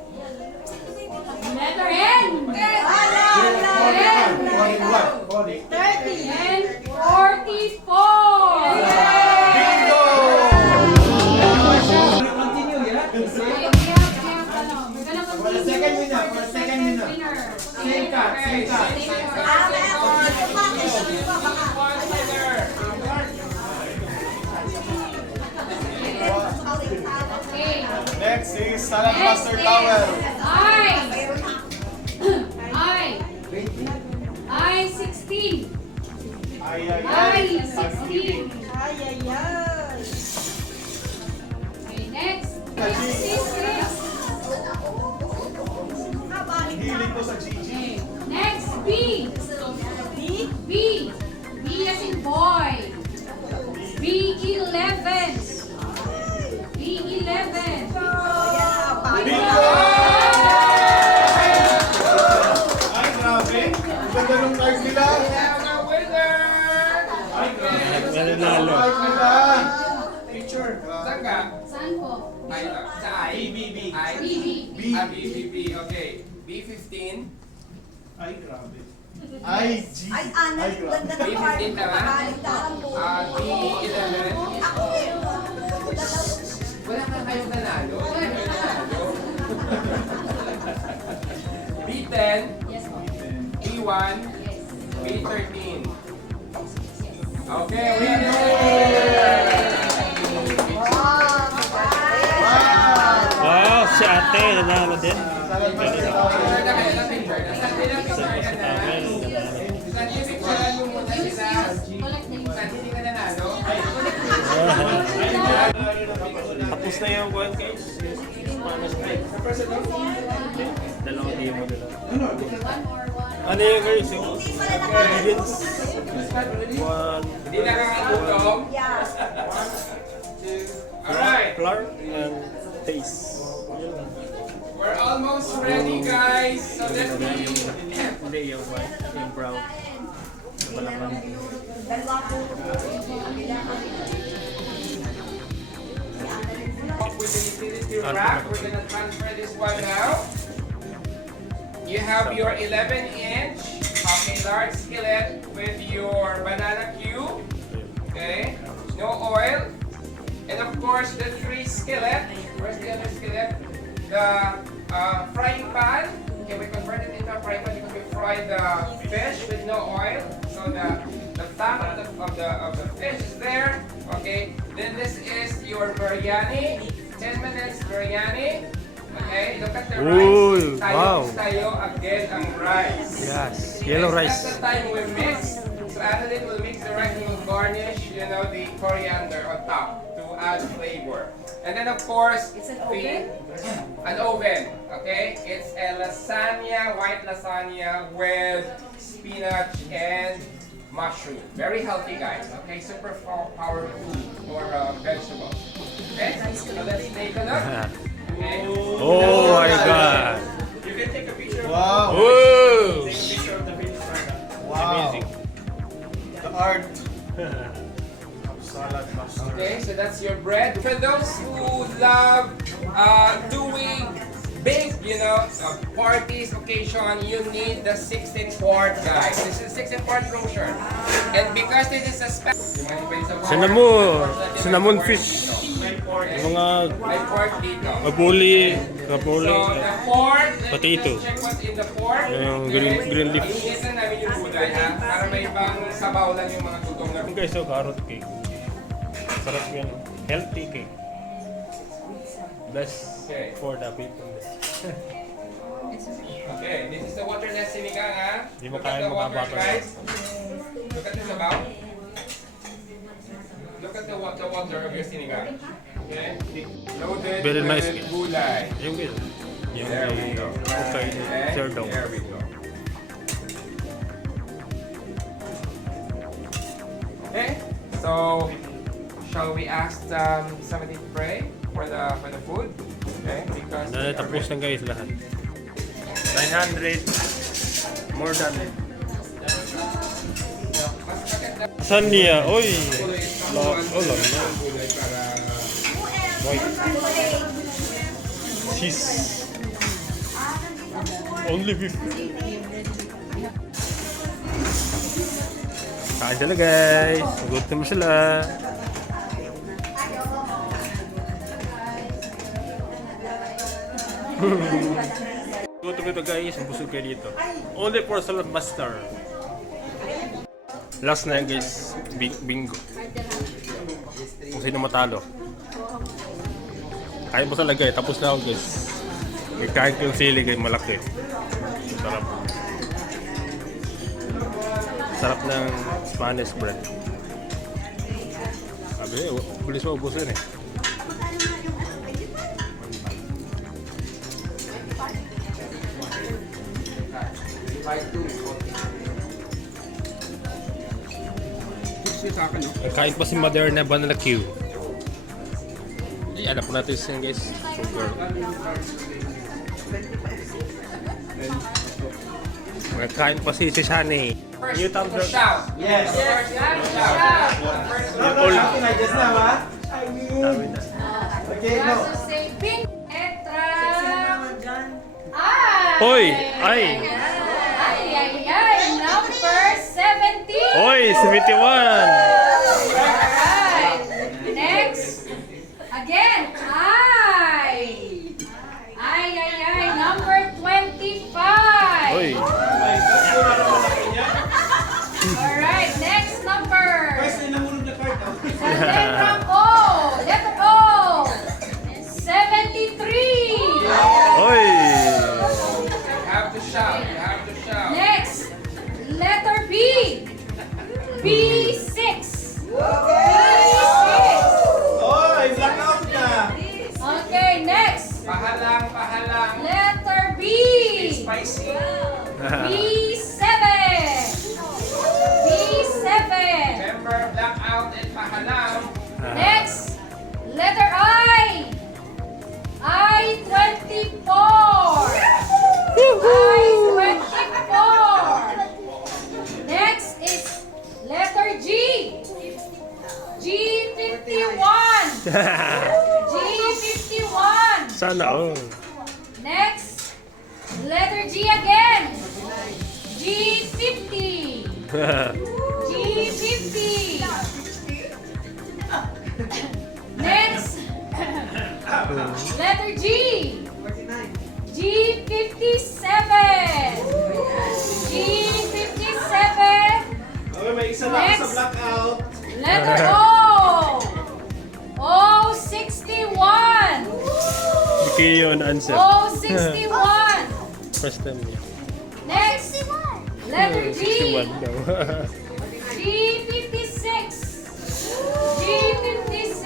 Letter N. N. 41. N 44. Bingo! Continue, yeah? Okay, we have ano, we're gonna For the continue second winner, for the the second winner. Same cut, same cut. Okay. Next is Salad Next Master is Tower. I 16. Ay, ay, ay. I 16. Okay, next. 66. Hilig ko sa Gigi. Okay, next B. B. B as in boy. B11. B11. Bingo! Ay, grabe. Ganda ng prize nila. Ay, grabe. Nanalo. Prize nila. Picture. Saan ka? Saan po? Ay, sa I? BBB. I? B. Ah, B, okay. B15. Ay, grabe. Ay, G. Ay, grabe. B15 ka ba? B11. Wala ka kayong nanalo. B10, Yes po. B1, Yes. B13. Okay, winner! Wow, si ate, nanalo din. Salad Master Tower. Picture na kayo ng picture. Saan din ang picture ka na? Saan yung picture mo muna sila? Collect name. Saan hindi ka nanalo? Tapos na yung one case. Dalawang demo nila. One or one. Ano yung guys? Yung ingredients? One. Hindi nakakatulong. Alright. Flour and taste. We're almost ready, guys. So let me... Hindi, yung white, yung brown. Yung malaman. With the utility rack, we're gonna transfer this one now. You have your 11-inch, okay, large skillet with your banana cube, okay, no oil, and of course the 3 skillet. Where's the other skillet? The frying pan. Okay, we convert it into a frying pan because we fry the fish with no oil. So the fat of the fish is there. Okay. Then this is your biryani. 10 minutes biryani. Okay. Look at the Ooh, rice. wow. Tayo again ang rice. Yes, yellow Next, rice. That's the time we mix. So Analya will mix the rice and will garnish, the coriander on top to add flavor. And then of course, It's an an oven. Okay, it's a lasagna, white lasagna with spinach and mushroom. Very healthy, guys. Okay, super power food for vegetables. Okay, so let's take a look. Okay. Oh my God. You can take a picture. Wow. Whoa. Take a picture of the finished product. Wow. Amazing. The art. Salad master. Okay, so that's your bread. For those who love doing big, parties, occasion, you need the 16-quart, guys. This is 16-quart brochure. And because this is a special... Cinnamon fish. Mga May pork dito. abuli, So, the pork, let me Potato. just check what's in the pork. Yung green leaf. Iniisan namin yung gulay, ha? Para may ibang sabaw lang yung mga tutong na. Guys, so carrot cake. Sarap yan. Healthy cake. Best Okay. for the people. Okay, this is the waterless sinigang, ha? Di mo Look at kaya the water, makabasa. guys. Look at the sabaw. Look at the water of your sinigang. Okay? Loaded Very nice. with gulay. Yung guys. Yung There we go. okay. Okay, Sir daw. there we go. Okay, so shall we ask somebody to pray for the food? Okay, because Tapos na guys lahat. 900. More than. Saan niya? Oy! Oh, lang na. White. Cheese. Only 50. Kain sila guys. Gutom sila. Gutom ito guys. Busog kayo dito. Only for salad master. Last na yan guys. Bingo. Kung sino matalo. Kain mo sa lagay. Tapos na ako guys. Kain ko yung sili guys. Malaki. Sarap. Sarap ng Spanish bread. Sabi, bilis mo ubusin eh. Kain pa si Mother na Banana Q. Alam po natin siya guys. Sugar. Kain pa si Shani. first New Town to shout. Yes. First to shout. First to All happy na just now, ha? Okay, no. So say pink. Letra. Hoy! Ay! Number 70. Hoy! 71! Alright. Next. Again. Number 25. Hoy! Alright. Next number. Guys, nahulog na card, ha? And then from O. Letter O. 73. Hoy! You have to shout. You have to shout. Next. Letter B. B6. Oy, blackout na! Okay, next. Pahalang, pahalang. Letter B. Spicy. B7. B7. Remember, blackout and pahalang. Next. Letter I. I-24. I-24. Next is letter G. G51. G51. Sana all. Next, letter G again. G50. G50. Next, letter G. G57. G57. Okay, may isa lang sa Next. blackout. Letter O. O61. Hindi yun answer. O61. First time niya. Next, letter G. 61 daw. G56. G56.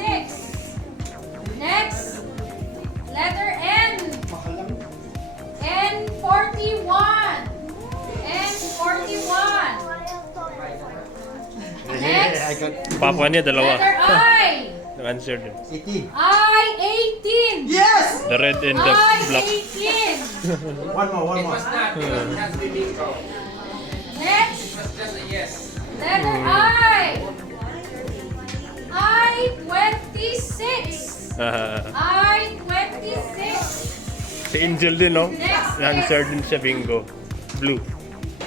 Next, I got Papa niya, dalawa. Letter I. Nag-answer din. 18. I-18. Yes! The red and the black. I-18. One more, one It more. was not. It has to be bingo. Next, It was just a yes. letter I. I-26. I-26. Si Angel din, no? Next Answer is din siya, bingo. Blue.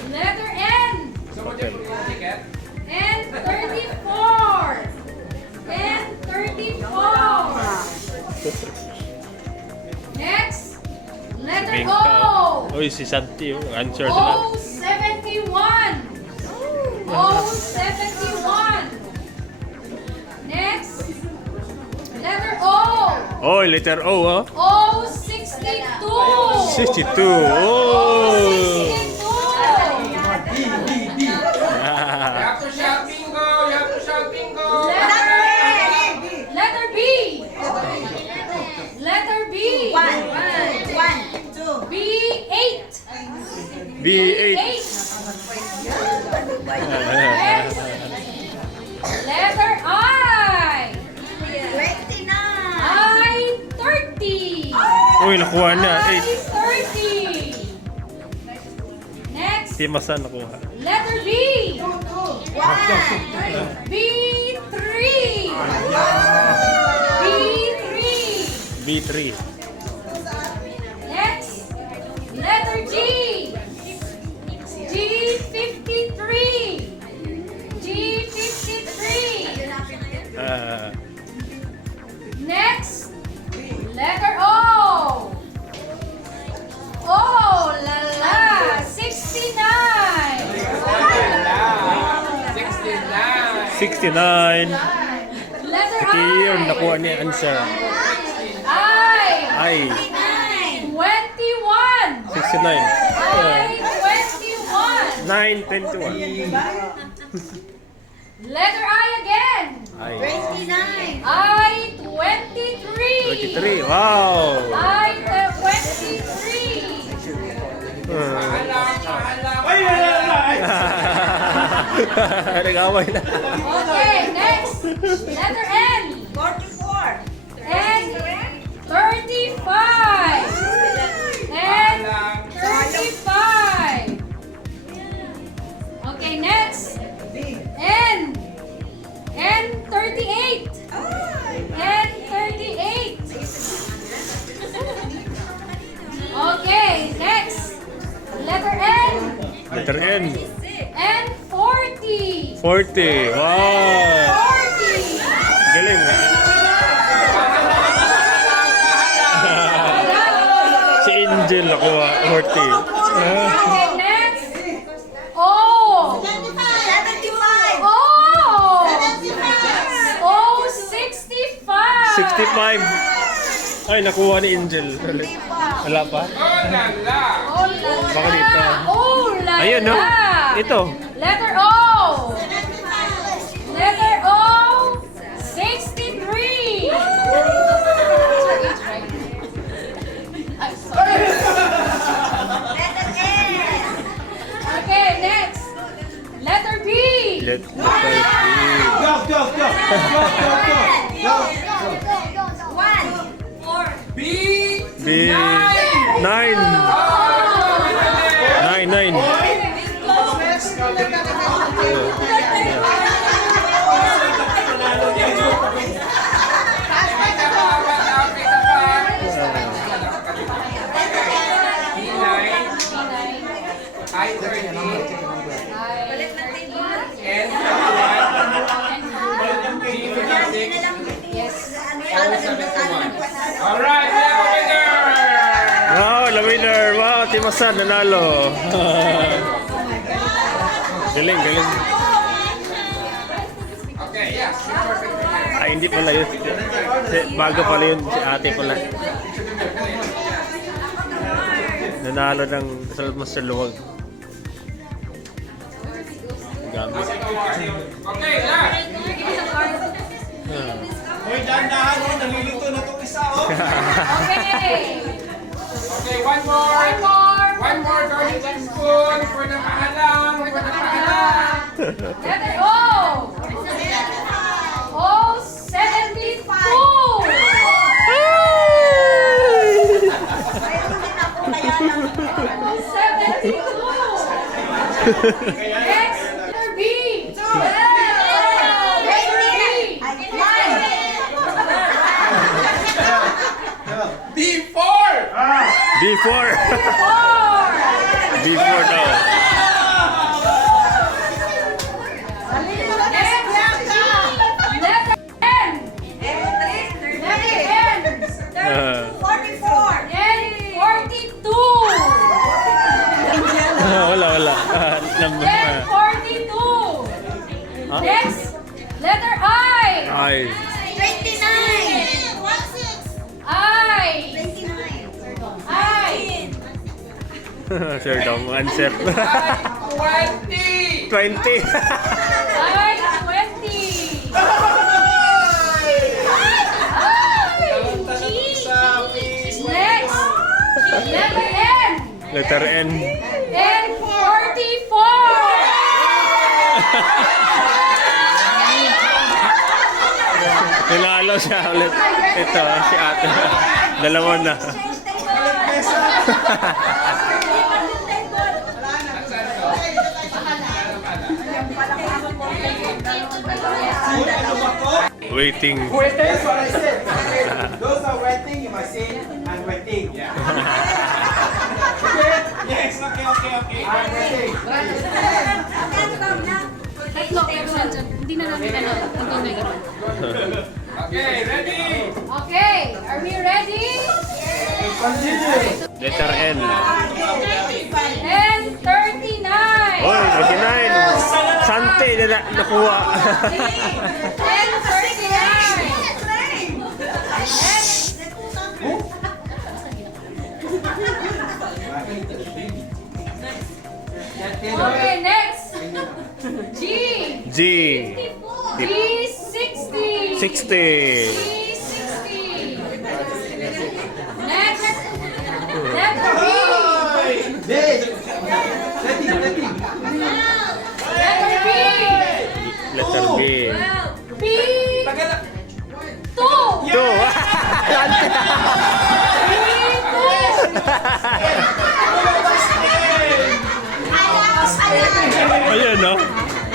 letter N. So what did you get? N34. N34. Next, letter Bingo. O. Uy, si Santi, oh. Answer din na. O71. O71. Next, letter O. Oh, letter O, oh. O62. 62. Oh! 62. You have to shout bingo. You have to shout bingo. Letter B. Letter B. B8. B8. Next, letter I. I30. Uy, nakuha na. 8. I30. Next, Si Masan nakuha. letter B. B3. B3. B3. Next, letter G. G53. G53. Next, letter O. Oh la la, 69. 69. 69. Letter Si Kiyon, I. nakuha niya answer. I. Ay, 21. 69. I 9, 21. 21. Letter I again. Ay. I 23. 23. Wow! I 23. Ay, ay, ay, ay. Nag-away na. Okay, next. Letter N. N 35. N 35. Okay, next. N. N 38. N 38. Okay, next. Letter N. Letter N. N 40. 40. Wow! 40. Galing. Si Angel nakuha. 40. Okay, next. O. O. O 65. 65. Ay, nakuha ni Angel. Wala pa? Oh la la. Oh la la. Baka dito. Oh la Ayun, no? la. Ito. Letter O. Letter O 63. I'm sorry. Okay, next. Letter B. Letter B. Go, go, go. Go, go, go. Go. B. B. 9. 9, 9. Alright, we have a winner! Wow, the winner. Wow, Timasan nanalo. Galing, galing. Okay, yes, perfect. Ay, hindi pala yun. Bago pala yun, si ate pala. Nanalo ng mas sa luwag. Gamit. Okay, last. Hoy, dahan-dahan, oh, nalilito na itong isa, oh. Okay. Okay, one more. One more. One more garlic spoon for the mahalang. For the mahalang. Letter O. Next, letter B. D4! D4. D4 daw. Wala. Then 42. Next, letter I. Ay. 29. I. Sir daw, answer. 20! 20. I 20. Next, letter N. Letter N. N 44. Nilalo siya ulit. Ito, si ate. Dalawa na. Waiting. That's what I said. Those are waiting, you must say, I'm waiting. Yeah. Okay? Yes, okay. I'm waiting. Tatlo, hindi na namin Okay, ready? Okay, are we ready? Continue. Letter N. And 39. Oy, 39. Sante na nakuha. And 39. Okay, next. G. G. G 60. 60. G 60. Next. Letter B. Dave. Letting. Letter B. Letter B. B. 2. 2. Ayun, no?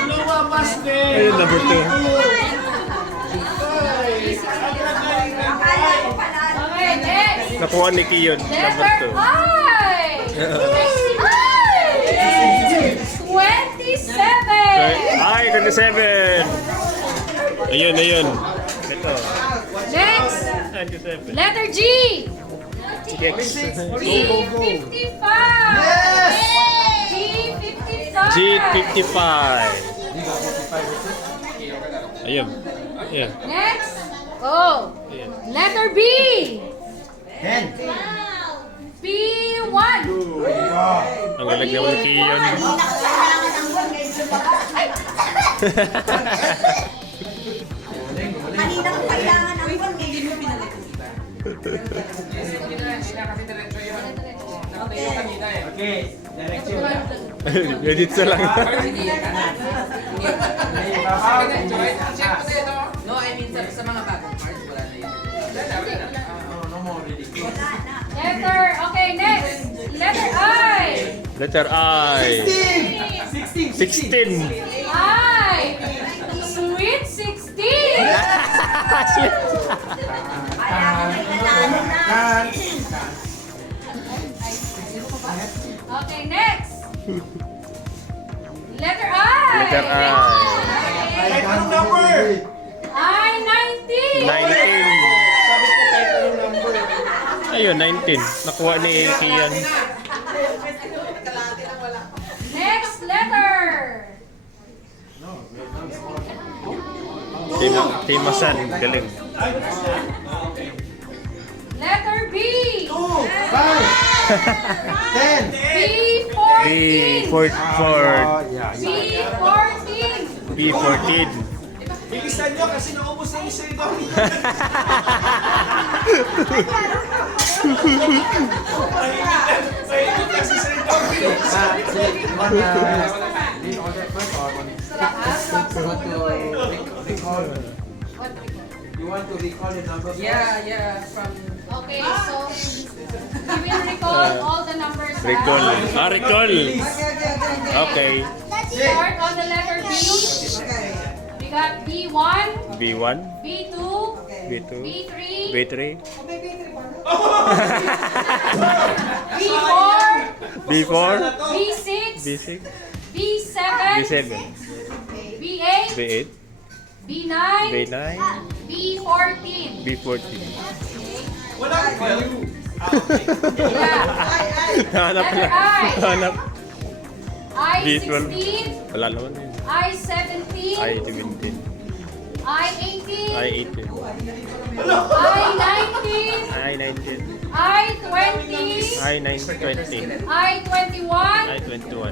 Lumabas din. Ayun, number 2. Okay, next. Nakuha ni Kiyon. Number Letter 2. I. 27. Ay, 27. Ayun. Ito. Next. 27. Letter G. X. G 55. Yes. G 55. G55. Ayun. Ayun. Next. Oh. Ayun. Letter B. 10. B1. Ang galag naman ni Kiyon. Kanina ko kailangan ng one, hindi mo pinalik. Hindi na kasi diretso yun. Nakatayo kanina eh. Okay, direction. Edit sa lang. Diretso eh. Check ko din ito. No, I mean sa mga bagong cards, wala na yun. No more already. Letter. Okay, next. Letter I. Letter I. 16. 16. I. Sweet 16. Okay, next. Letter I. Letter I. Kahit anong number? I 19. 19. Sabi ko kahit anong number. Ayun, 19. Nakuha ni Kiyon. Next letter. Timasan. Galing. Letter B. 2, 5, 10. B14. B14. B14. B14. Bilisan nyo kasi naubos na yung isa ito. Mahigit na si Sir Tommy. You want to recall the numbers? Yeah, from... Okay, so we will recall all the numbers. Recall. Recall. Please. Okay. Start on the letter B. We got B1, B1, B2, B2, B3, B3, B4, B4, B6, B6, B7, B7, B8, B8, B9, B9, B14. B14. Walang value. Yeah. Hanap na. Letter I. Hanap. I16, Wala naman yun. I17, I-17, I18, I-18, I19, I-19, I20, I-20, I21, I-21,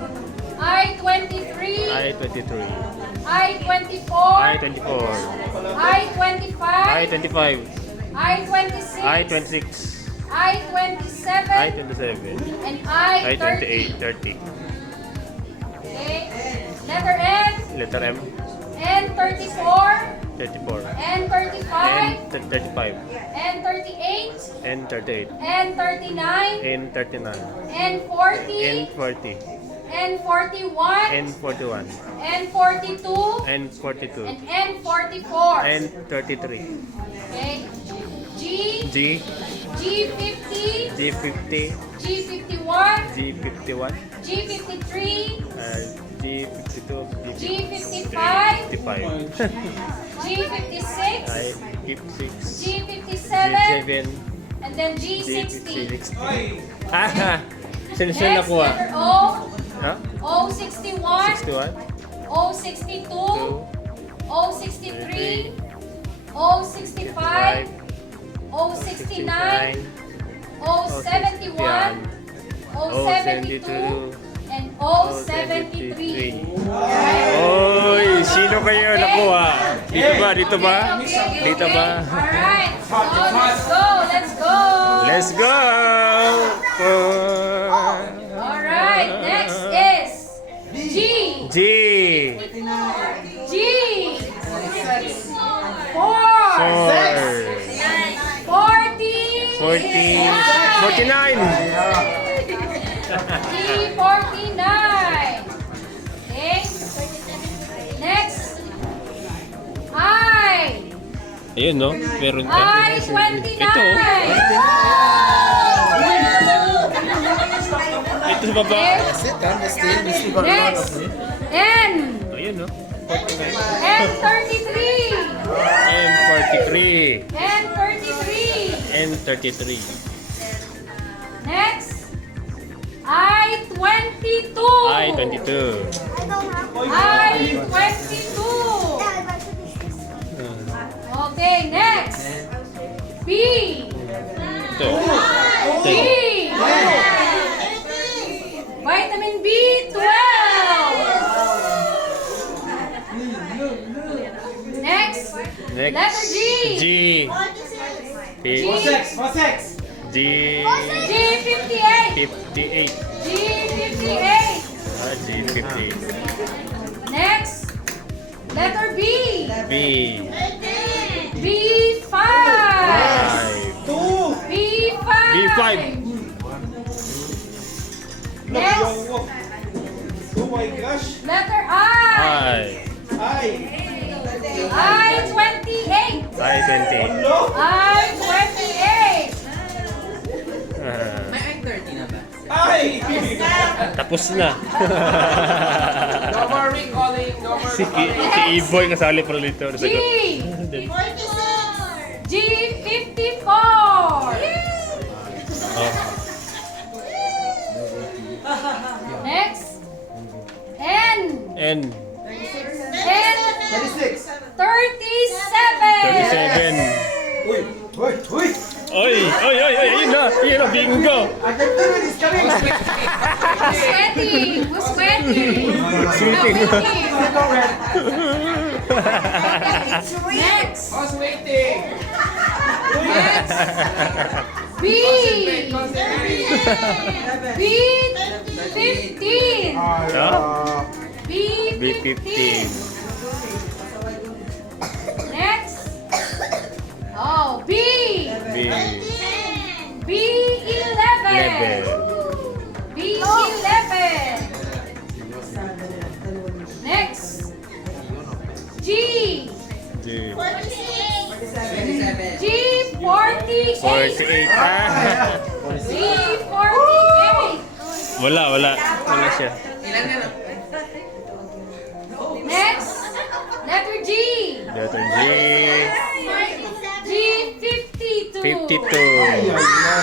I23, I-23, I24, I-24, I25, I-25, I26, I-26, I27, I-27, and I30. I-28, 30. Okay. Letter N, Letter M, N34, 34, N35, N35, N38, N38, N39, N39, N40, N40, N41, N41, N42, N42, and N44. N33, Okay. G, G, G50, G50, G51, G51, G53, G52, G55, G55, G56, I-56, G57, G7, and then G60. G60. Oy. Sino Next, nakuha? letter O, Ha? O61, 61, O62, 2, O63, O65, O69, O71, O72, and O73. Oy, sino kayo nakuha? Dito ba? Dito ba? Dito ba? Alright, so let's go, let's go. Let's go! Alright, next is G. G, G. 4. 40. 49. G49. Okay. Next. I. Ayun, no? Meron ka. I29. Ito. Ito sa baba. Next. N. Ayun, no? N33. M43. N33. N33. Next. I22. I-22. I22. Okay, next. B. Ito. B. Vitamin B12. Next. Next. Letter G. G. G. G58. 58. G58. G58. Next. Letter B. B. B5. 5. B5. B5. Next. Oh my gosh. Letter I. I. I28. I-20. I28. May I-30 na ba? Ay! Tapos na. No more recalling, no more Si recalling. Iboy kasali pa dito. G. G54. Next. N. N. N. 37. 37. Oy, ayun na, bingo. Who's sweating? Who's sweating? Sweating. Next. Who's waiting? Next. B. B15. B15. Next. Oh, B. B. B11. Level. B11. 48. Ah. 348. Wala siya. Ilan na? Next, letter G. Letter G. G52. 52.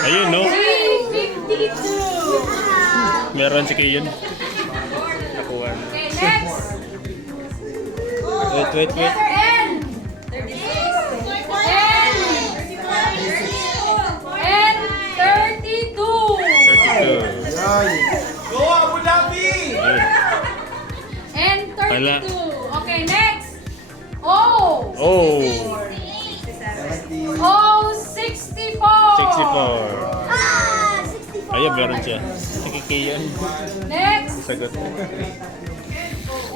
Ayun, no? G52. Meron si Kiyon. Nakuha. Okay, next. Wait. Letter N. N 32. 32. Go, Abu Dhabi! Ayun. N 32. Okay, next. O. Oh. O 64. 64. Ayun, meron siya. Si Kiyon. Next. Sagot.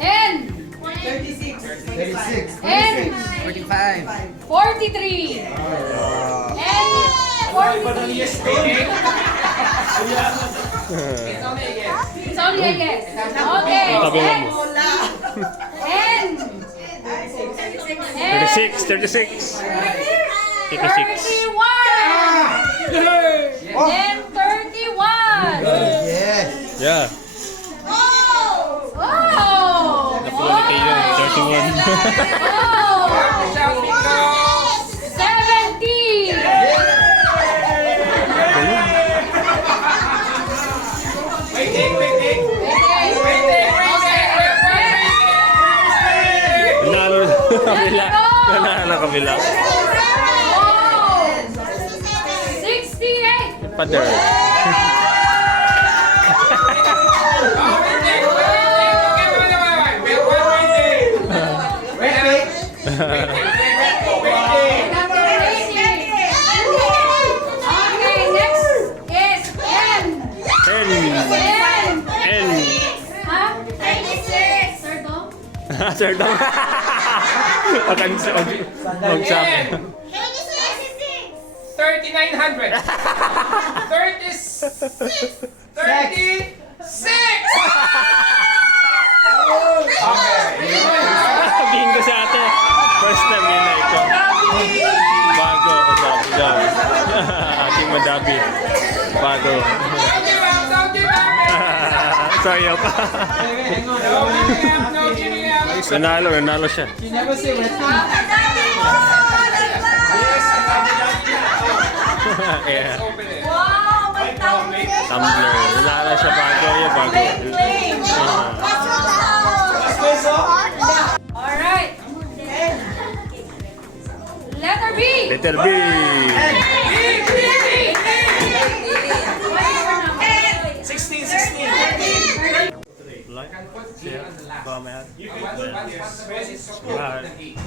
N. 36. N 45. 43. N 43. It's only a guess. Okay. Tabi mo. Next. N. 36. 36. 36. 31. N 31. Yes. Yeah. Oh! Nakuha ni Kiyon. 31. Oh! Shout because 70! waiting. Nanalo kabila. Nanalo kabila. Oh! 68! Father. Number 80. Okay, next is N. 10. N. N. Huh? 36. Third dog? Sir Dong. Akan sa magsabi. 3,900. 36. 36. Okay. Bingo sa ate. First time yun na ito. Bago. Ating madabi. Bago. Sayo pa. Nanalo siya. Yeah. Wow, may tumbler. Tumbler. Nanalo siya bago. Yung bago. Alright. Letter B. Letter B. 16. Like, share, comment. What's the best is support the D.